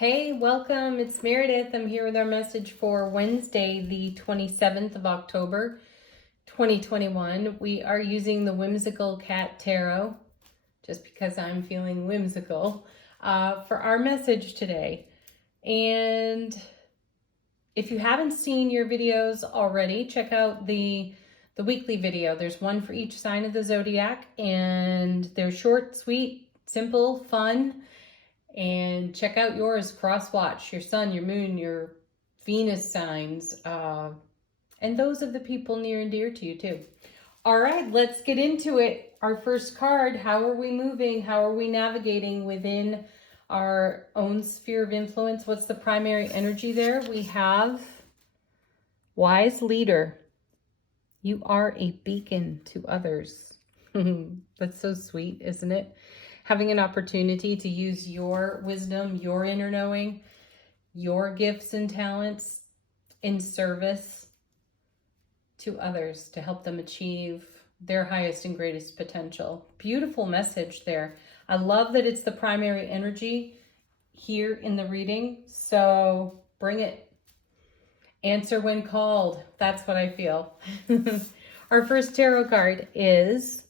Hey, welcome. It's Meredith. I'm here with our message for Wednesday, the 27th of October, 2021. We are using the Whimsical Cat Tarot, just because I'm feeling whimsical, for our message today. And if you haven't seen your videos already, check out the weekly video. There's one for each sign of the zodiac, and they're short, sweet, simple, fun. And check out yours, cross-watch, your sun, your moon, your Venus signs, and those of the people near and dear to you too. All right, let's get into it. Our first card, how are we moving? How are we navigating within our own sphere of influence? What's the primary energy there? We have Wise Leader. You are a beacon to others. That's so sweet, isn't it? Having an opportunity to use your wisdom, your inner knowing, your gifts and talents in service to others to help them achieve their highest and greatest potential. Beautiful message there. I love that it's the primary energy here in the reading. So bring it. Answer when called. That's what I feel. Our first tarot card is...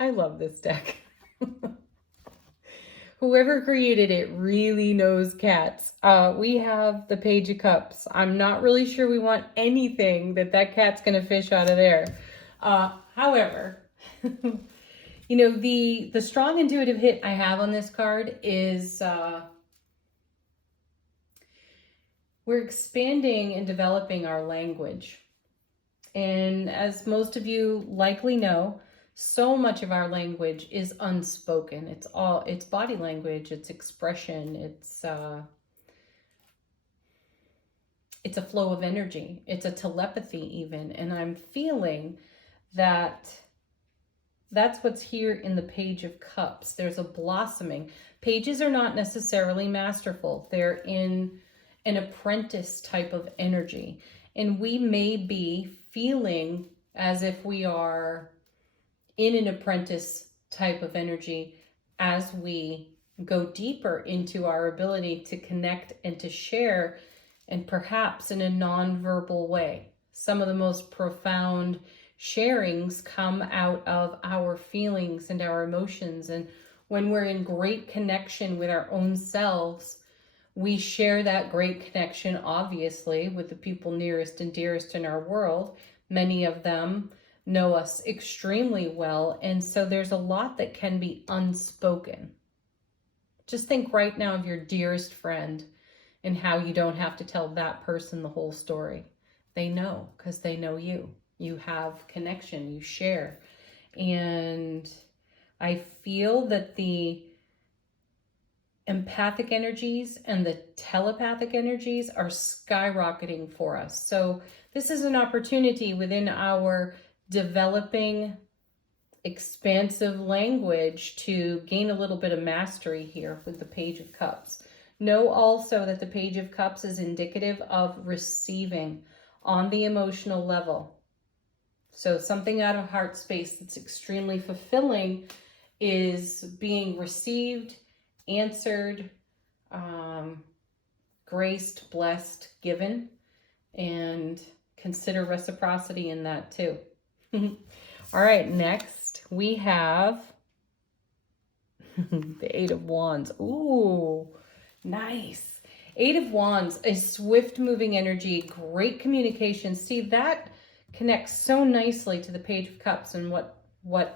I love this deck. Whoever created it really knows cats. We have the Page of Cups. I'm not really sure we want anything that cat's going to fish out of there. However, you know, the strong intuitive hit I have on this card is we're expanding and developing our language. And as most of you likely know, so much of our language is unspoken. It's body language, it's expression, it's a flow of energy, it's a telepathy even. And I'm feeling that that's what's here in the Page of Cups. There's a blossoming. Pages are not necessarily masterful. They're in an apprentice type of energy. And we may be feeling as if we are in an apprentice type of energy as we go deeper into our ability to connect and to share, and perhaps in a non-verbal way. Some of the most profound sharings come out of our feelings and our emotions. And when we're in great connection with our own selves, we share that great connection, obviously, with the people nearest and dearest in our world. Many of them know us extremely well, and so there's a lot that can be unspoken. Just think right now of your dearest friend and how you don't have to tell that person the whole story. They know because they know you. You have connection, you share. And I feel that the empathic energies and the telepathic energies are skyrocketing for us. So this is an opportunity within our developing expansive language to gain a little bit of mastery here with the Page of Cups. Know also that the Page of Cups is indicative of receiving on the emotional level. So something out of heart space that's extremely fulfilling is being received, answered, graced, blessed, given, and consider reciprocity in that too. All right, next we have the Eight of Wands. Ooh, nice. Eight of Wands, a swift moving energy, great communication. See, that connects so nicely to the Page of Cups and what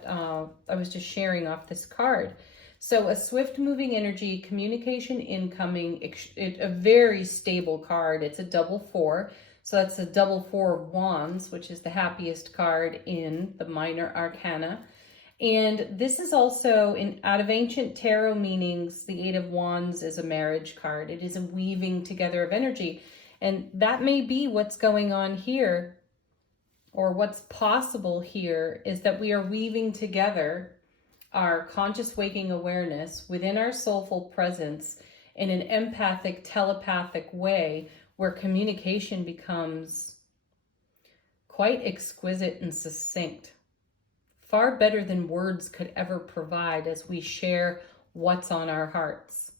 I was just sharing off this card. So a swift moving energy, communication incoming, a very stable card. It's a double four. So that's a double four of wands, which is the happiest card in the minor arcana. And this is also, out of ancient tarot meanings, the Eight of Wands is a marriage card. It is a weaving together of energy. And that may be what's going on here, or what's possible here, is that we are weaving together our conscious waking awareness within our soulful presence in an empathic, telepathic way, where communication becomes quite exquisite and succinct. Far better than words could ever provide, as we share what's on our hearts.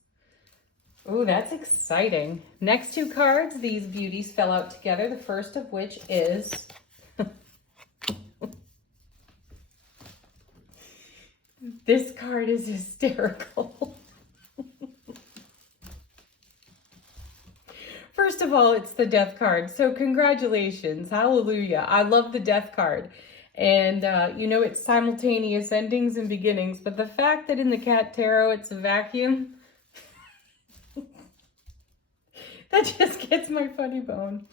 Ooh, that's exciting. Next two cards, these beauties fell out together. The first of which is this card is hysterical. First of all, it's the Death card. So congratulations. Hallelujah. I love the Death card. And, you know, it's simultaneous endings and beginnings. But the fact that in the Cat Tarot it's a vacuum, that just gets my funny bone.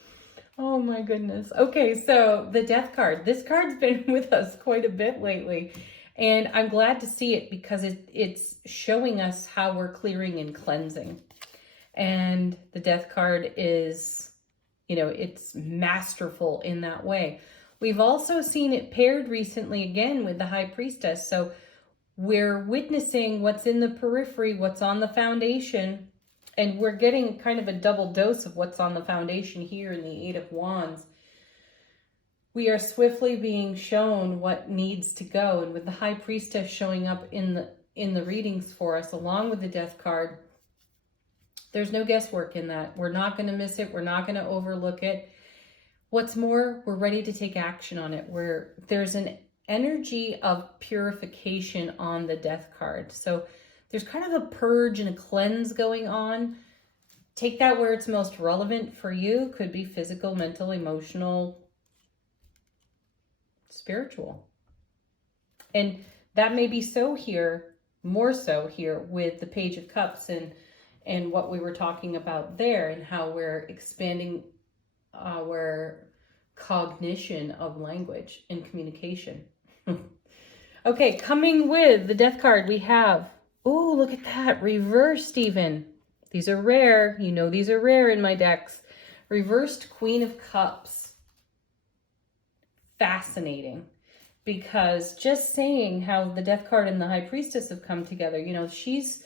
Oh my goodness. Okay, so the Death card. This card's been with us quite a bit lately. And I'm glad to see it because it's showing us how we're clearing and cleansing. And the Death card is, you know, it's masterful in that way. We've also seen it paired recently again with the High Priestess. So we're witnessing what's in the periphery, what's on the foundation, and we're getting kind of a double dose of what's on the foundation here in the Eight of Wands. We are swiftly being shown what needs to go. And with the High Priestess showing up in the readings for us, along with the Death card, there's no guesswork in that. We're not going to miss it. We're not going to overlook it. What's more, we're ready to take action on it. There's an energy of purification on the Death card. So there's kind of a purge and a cleanse going on. Take that where it's most relevant for you. Could be physical, mental, emotional, spiritual. And that may be so here, more so here with the Page of Cups and what we were talking about there, and how we're expanding our cognition of language and communication. Okay, coming with the Death card, we have, oh, look at that, reversed even. These are rare. You know these are rare in my decks. Reversed Queen of Cups. Fascinating. Because just saying how the Death card and the High Priestess have come together, you know, she's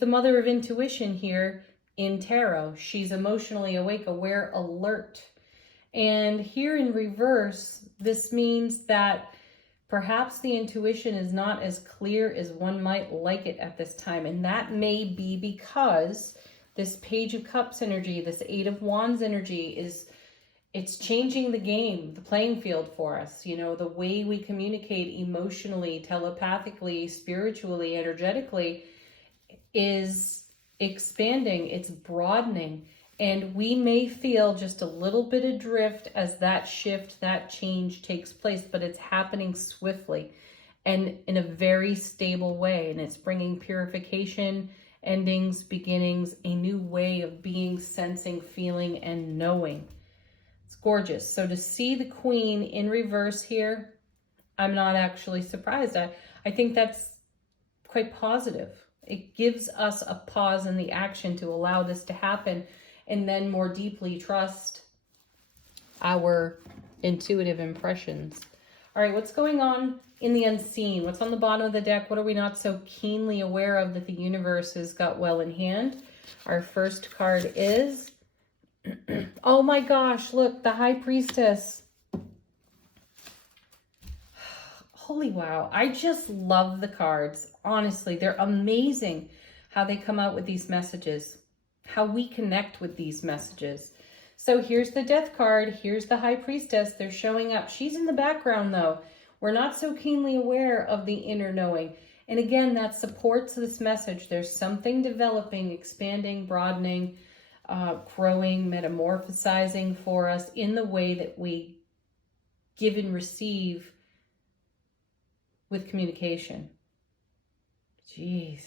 the mother of intuition here in tarot. She's emotionally awake, aware, alert. And here in reverse, this means that perhaps the intuition is not as clear as one might like it at this time. And that may be because this Page of Cups energy, this Eight of Wands energy it's changing the game, the playing field for us. You know, the way we communicate emotionally, telepathically, spiritually, energetically is expanding, it's broadening, and we may feel just a little bit adrift as that shift, that change takes place, but it's happening swiftly and in a very stable way, and it's bringing purification, endings, beginnings, a new way of being, sensing, feeling, and knowing. It's gorgeous. So to see the Queen in reverse here, I'm not actually surprised. I think that's quite positive. It gives us a pause in the action to allow this to happen and then more deeply trust our intuitive impressions. All right, what's going on in the unseen? What's on the bottom of the deck? What are we not so keenly aware of that the universe has got well in hand? Our first card is, oh my gosh, look, the High Priestess. Holy wow, I just love the cards. Honestly, they're amazing how they come out with these messages, how we connect with these messages. So here's the Death card, here's the High Priestess. They're showing up. She's in the background though. We're not so keenly aware of the inner knowing. And again, that supports this message. There's something developing, expanding, broadening, growing, metamorphosizing for us in the way that we give and receive with communication. Jeez.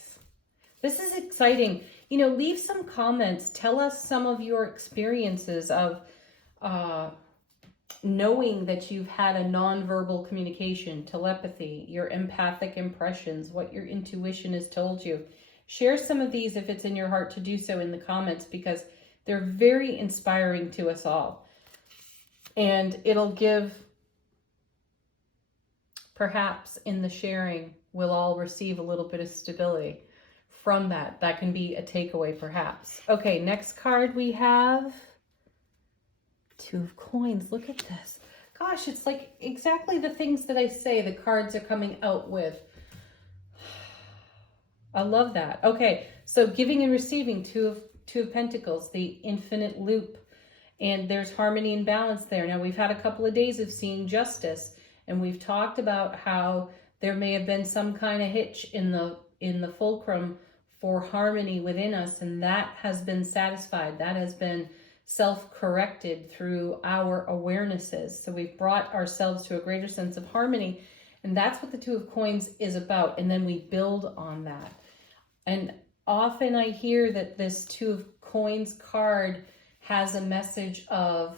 This is exciting. You know, leave some comments. Tell us some of your experiences of knowing that you've had a nonverbal communication, telepathy, your empathic impressions, what your intuition has told you. Share some of these if it's in your heart to do so in the comments, because they're very inspiring to us all. And it'll give, perhaps in the sharing, we'll all receive a little bit of stability from that. That can be a takeaway perhaps. Okay, next card we have Two of Coins. Look at this. Gosh, it's like exactly the things that I say the cards are coming out with. I love that. Okay, so giving and receiving, two of Pentacles, the infinite loop, and there's harmony and balance there. Now we've had a couple of days of seeing justice, and we've talked about how there may have been some kind of hitch in the fulcrum for harmony within us, and that has been satisfied. That has been self-corrected through our awarenesses. So we've brought ourselves to a greater sense of harmony, and that's what the Two of Coins is about. And then we build on that. And often I hear that this Two of Coins card has a message of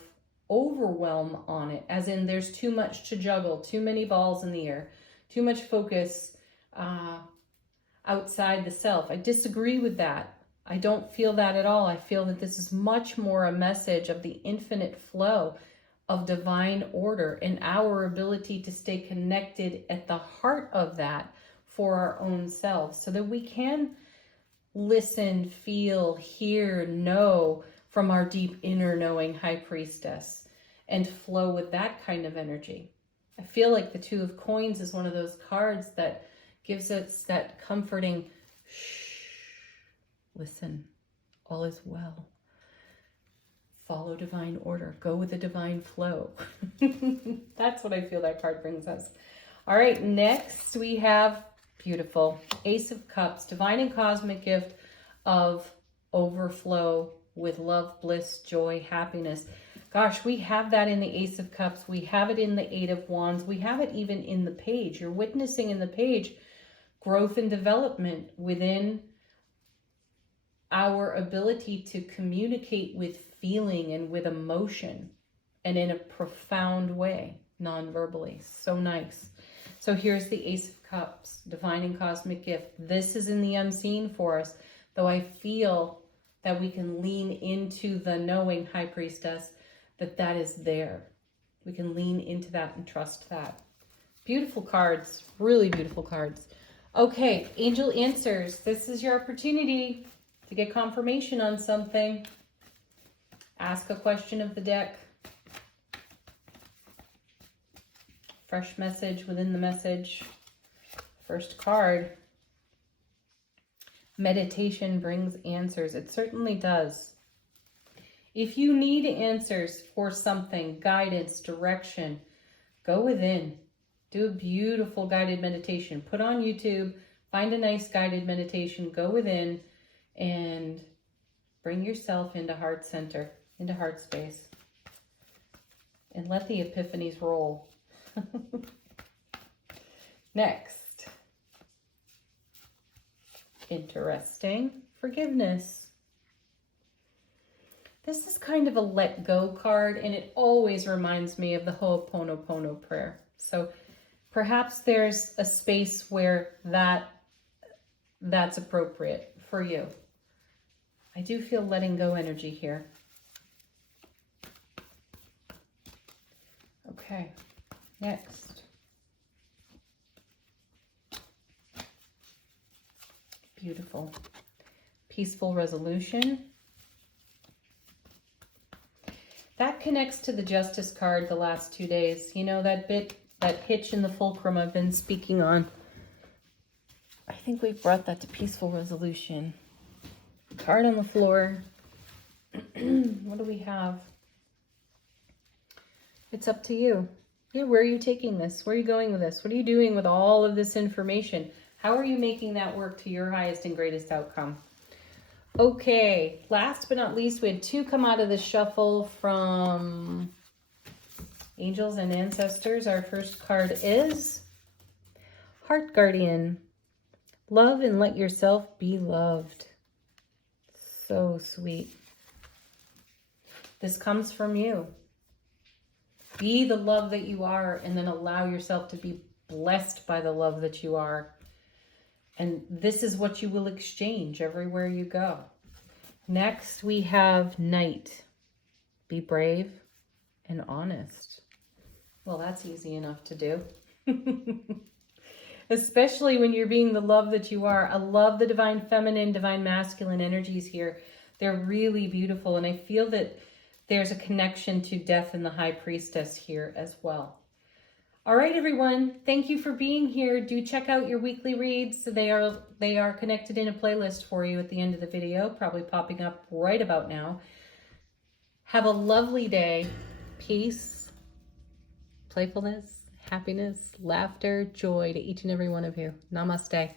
overwhelm on it, as in there's too much to juggle, too many balls in the air, too much focus outside the self. I disagree with that. I don't feel that at all. I feel that this is much more a message of the infinite flow of divine order and our ability to stay connected at the heart of that for our own selves, so that we can listen, feel, hear, know from our deep inner knowing High Priestess and flow with that kind of energy. I feel like the Two of Coins is one of those cards that gives us that comforting, shh, listen, all is well. Follow divine order. Go with the divine flow. That's what I feel that card brings us. All right, next we have beautiful Ace of Cups, divine and cosmic gift of overflow with love, bliss, joy, happiness. Gosh, we have that in the Ace of Cups. We have it in the Eight of Wands. We have it even in the page. You're witnessing in the page growth and development within our ability to communicate with feeling and with emotion, and in a profound way, non-verbally. So nice. So here's the Ace of Cups, divine and cosmic gift. This is in the unseen for us, though I feel that we can lean into the knowing, High Priestess, that is there. We can lean into that and trust that. Beautiful cards, really beautiful cards. Okay, angel answers. This is your opportunity to get confirmation on something. Ask a question of the deck. Fresh message within the message. First card. Meditation brings answers. It certainly does. If you need answers for something, guidance, direction, go within. Do a beautiful guided meditation. Put on YouTube, find a nice guided meditation, go within, and bring yourself into heart center, into heart space, and let the epiphanies roll. Next. Interesting. Forgiveness. This is kind of a let go card, and it always reminds me of the Ho'oponopono prayer. So perhaps there's a space where that's appropriate for you. I do feel letting go energy here. Okay, next. Beautiful. Peaceful resolution. That connects to the Justice card the last 2 days. You know, that hitch in the fulcrum I've been speaking on. I think we brought that to peaceful resolution. Card on the floor. What do we have? It's up to you. Yeah, where are you taking this? Where are you going with this? What are you doing with all of this information? How are you making that work to your highest and greatest outcome? Okay, last but not least, we had two come out of the shuffle from Angels and Ancestors. Our first card is Heart Guardian. Love and let yourself be loved. So sweet. This comes from you. Be the love that you are, and then allow yourself to be blessed by the love that you are. And this is what you will exchange everywhere you go. Next, we have Knight. Be brave and honest. Well, that's easy enough to do. Especially when you're being the love that you are. I love the divine feminine, divine masculine energies here. They're really beautiful. And I feel that there's a connection to death and the High Priestess here as well. All right, everyone. Thank you for being here. Do check out your weekly reads. They are connected in a playlist for you at the end of the video, probably popping up right about now. Have a lovely day. Peace, playfulness, happiness, laughter, joy to each and every one of you. Namaste.